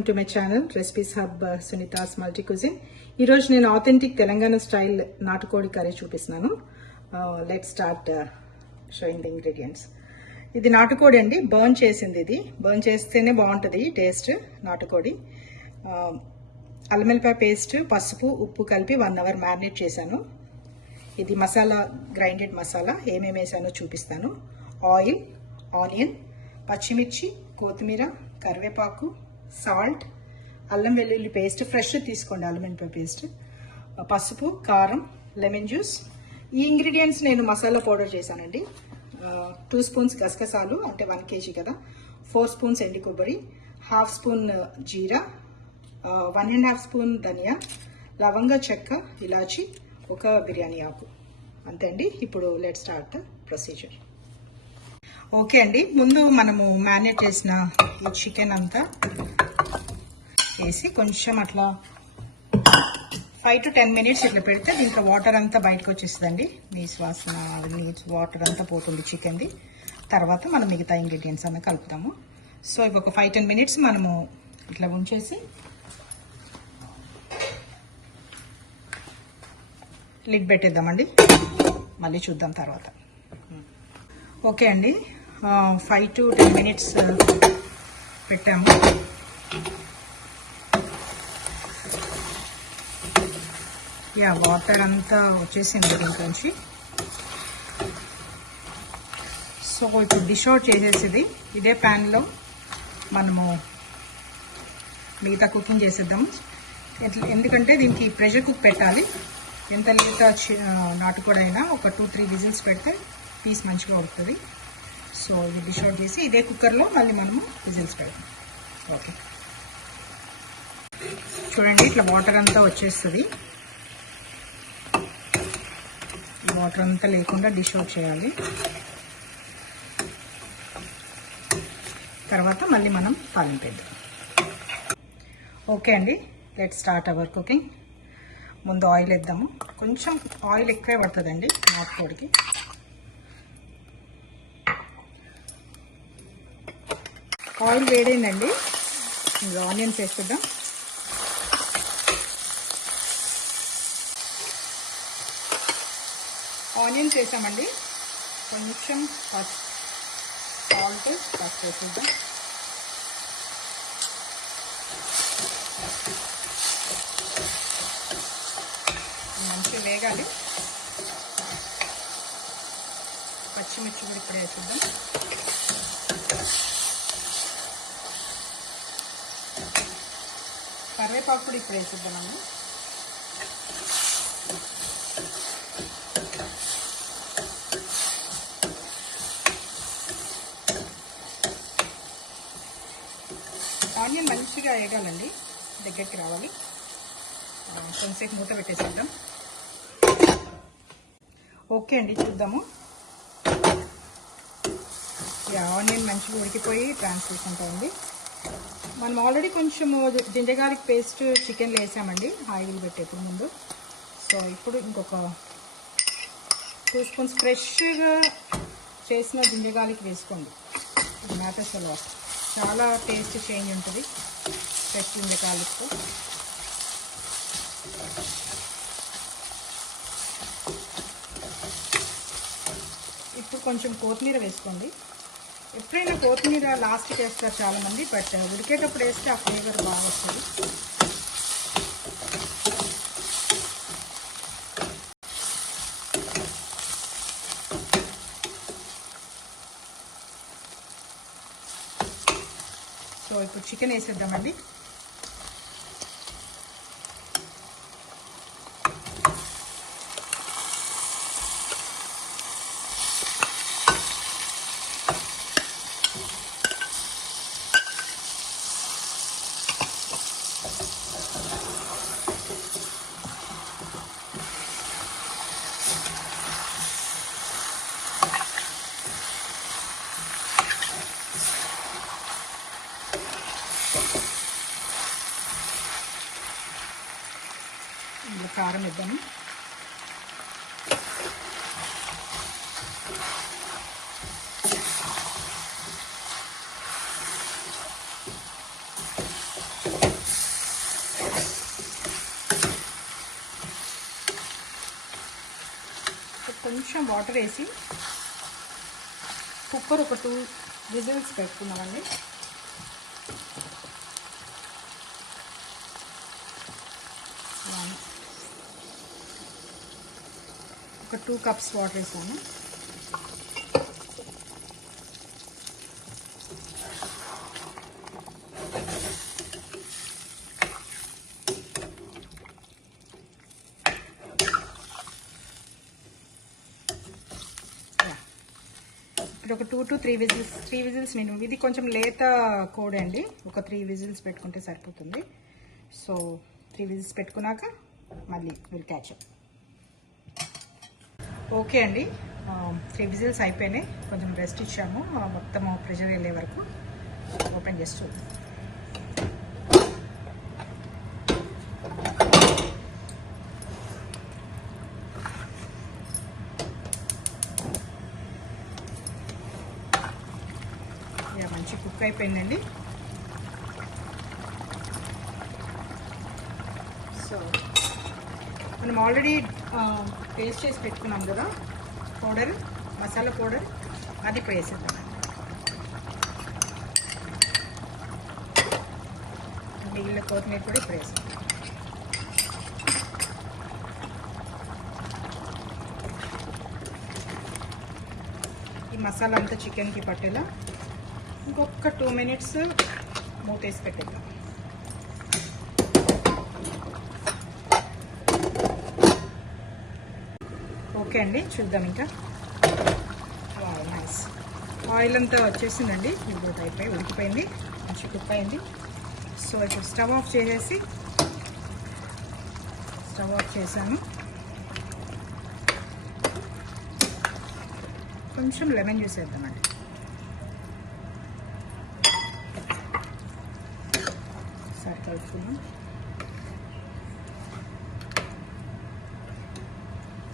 Welcome to my channel recipes hub Sunita's multi cuisine. ఈరోజు నేను authentic Telangana style నాటుకోడి curry చూపిస్తున్నాను. Let start sowing the ingredients. ఇది నాటుకోడి అండి, బర్న్ చేసింది. ఇది బర్న్ చేస్తేనే బాగుంటుంది టేస్ట్. నాటుకోడి అల్లం వెల్లిపాయ పేస్ట్, పసుపు, ఉప్పు కలిపి 1 అవర్ మ్యారినేట్ చేశాను. ఇది మసాలా, గ్రైండెడ్ మసాలా ఏమేమి వేసానో చూపిస్తాను. ఆయిల్, ఆనియన్, పచ్చిమిర్చి, కొత్తిమీర, కరివేపాకు, సాల్ట్, అల్లం వెల్లుల్లి పేస్ట్, ఫ్రెష్ తీసుకోండి అల్లం వెల్లుల్లి పేస్ట్, పసుపు, కారం, లెమన్ జ్యూస్. ఈ ఇంగ్రీడియంట్స్ నేను మసాలా పౌడర్ చేశానండి. 2 స్పూన్స్ గసగసాలు, అంటే 1 kg కదా, 4 స్పూన్స్ ఎండి కొబ్బరి, 1/2 స్పూన్ జీరా, 1.5 స్పూన్ ధనియా, లవంగ, చెక్క, ఇలాచి, ఒక బిర్యానీ ఆకు. అంతే అండి. ఇప్పుడు let start the procedure. Okay అండి, ముందు మనము మ్యారినేట్ చేసిన ఈ చికెన్ అంతా వేసి కొంచెం అట్లా 5 to 10 minutes ఇట్లా పెడితే దీంట్లో వాటర్ అంతా బయటకు వచ్చేస్తుందండి. మీ వాసన వాటర్ అంతా పోతుంది చికెన్ది. తర్వాత మనం మిగతా ఇంగ్రీడియంట్స్ అన్నీ కలుపుతాము. సో ఇవి ఒక 5-10 minutes మనము ఇట్లా ఉంచేసి లిడ్ పెట్టేద్దామండి. మళ్ళీ చూద్దాం తర్వాత. ఓకే అండి, 5 to 10 minutes పెట్టాము. వాటర్ అంతా వచ్చేసింది దీంట్లోంచి. సో ఇప్పుడు డిష్ అవుట్ చేసేసి ఇదే ప్యాన్లో మనము మిగతా కుకింగ్ చేసేద్దాము. ఎందుకంటే దీనికి ప్రెషర్ కుక్ పెట్టాలి. ఎంత లేత నాటుకోడైనా ఒక 2-3 విజిల్స్ పెడితే పీస్ మంచిగా ఉడుతుంది. సో ఇది డిష్ అవుట్ చేసి ఇదే కుక్కర్లో మళ్ళీ మనము విజిల్స్ పెడతాం. ఓకే, చూడండి ఇట్లా వాటర్ అంతా వచ్చేస్తుంది. ఈ వాటర్ అంతా లేకుండా డిష్ అవుట్ చేయాలి. తర్వాత మళ్ళీ మనం తాలింపేద్దాం. ఓకే అండి, లెట్ స్టార్ట్ అవర్ కుకింగ్. ముందు ఆయిల్ వేద్దాము. కొంచెం ఆయిల్ ఎక్కువే పడుతుందండి నాటుకోడికి. ఆయిల్ వేడైందండి, ఆనియన్స్ వేసుకుందాం. ఆనియన్స్ వేసామండి. కొంచెం సాల్ట్, పసుపు వేసేద్దాం. మంచిగా వేగాలి. పచ్చిమిర్చి కూడా ఇప్పుడే వేసేద్దాం. కరివేపాకు కూడా ఇప్పుడు వేసేద్దామండి. ఆనియన్ మంచిగా వేగాలండి, దగ్గరికి రావాలి. కొంచెంసేపు మూత పెట్టేసేద్దాం. ఓకే అండి, చూద్దాము. ఆనియన్ మంచిగా ఉడికిపోయి ట్రాన్స్లేషన్ ఉంది. మనం ఆల్రెడీ కొంచెము జింజర్ గార్లిక్ పేస్ట్ చికెన్లో వేసామండి ఆయిల్ పెట్టేప్పుడు ముందు. సో ఇప్పుడు ఇంకొక 2 స్పూన్స్ ఫ్రెష్గా చేసిన జింజర్ గార్లిక్ వేసుకోండి. ఇది మ్యాటర్స్ అలా చాలా టేస్ట్ చేంజ్ ఉంటుంది ఫ్రెష్ జింజర్ గార్లిక్తో. ఇప్పుడు కొంచెం కొత్తిమీర వేసుకోండి. ఎప్పుడైనా కొత్తిమీర లాస్ట్కి వేస్తారు చాలామంది, బట్ ఉడికేటప్పుడు వేస్తే ఆ ఫ్లేవర్ బాగా వస్తుంది. సో ఇప్పుడు చికెన్ వేసేద్దామండి. కారం వేద్దాము. కొంచెం వాటర్ వేసి కుక్కర్ ఒక 2 విజిల్స్ పెట్టుకున్నామండి. ఒక 2 కప్స్ వాటర్ వేసాను. ఇప్పుడు ఒక 2 to 3 విజిల్స్ నేను ఇది కొంచెం లేత కోడి అండి. ఒక 3 విజిల్స్ పెట్టుకుంటే సరిపోతుంది. సో 3 విజిల్స్ పెట్టుకున్నాక మళ్ళీ విల్ క్యాచ్ అప్. ఓకే అండి, 3 విజిల్స్ అయిపోయినాయి. కొంచెం రెస్ట్ ఇచ్చాము మొత్తం ప్రెషర్ వెళ్ళే వరకు. ఓపెన్ చేసి చూద్దాం. మంచి కుక్ అయిపోయిందండి. సో మనం ఆల్రెడీ పేస్ట్ చేసి పెట్టుకున్నాం కదా పౌడర్, మసాలా పౌడర్, అది ఇప్పుడు వేసేద్దాం. మిగిలిన కొత్తిమీర కూడా ఇప్పుడు వేసేద్దాం. ఈ మసాలా అంతా చికెన్కి పట్టేలా ఇంకొక 2 minutes మూతేసి పెట్టేద్దాం. ఓకే అండి, చూద్దాం. ఇంకా నైస్ ఆయిల్ అంతా వచ్చేసిందండి. ఇప్పుడు అయిపోయి ఉడికిపోయింది, మంచి కుక్ అయింది. సో ఇప్పుడు స్టవ్ ఆఫ్ చేశాను. కొంచెం లెమన్ జ్యూస్ వేద్దామండి. ఒకసారి కలుపుకుందాం.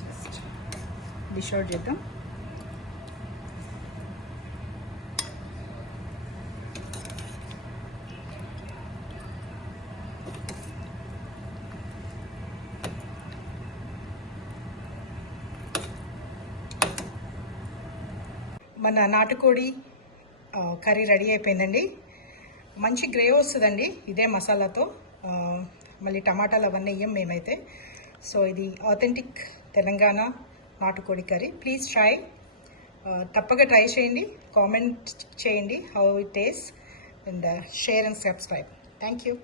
జస్ట్ డిష్ అవుట్ చేద్దాం. మన నాటుకోడి కర్రీ రెడీ అయిపోయిందండి. మంచి గ్రేవ్ వస్తుందండి ఇదే మసాలాతో. మళ్ళీ టమాటాలు అవన్నీ వేయం మేమైతే. సో ఇది ఆథెంటిక్ తెలంగాణ నాటుకోడి కర్రీ. ప్లీజ్ ట్రై, తప్పక ట్రై చేయండి. కామెంట్ చేయండి how it taste, and share and subscribe. Thank you.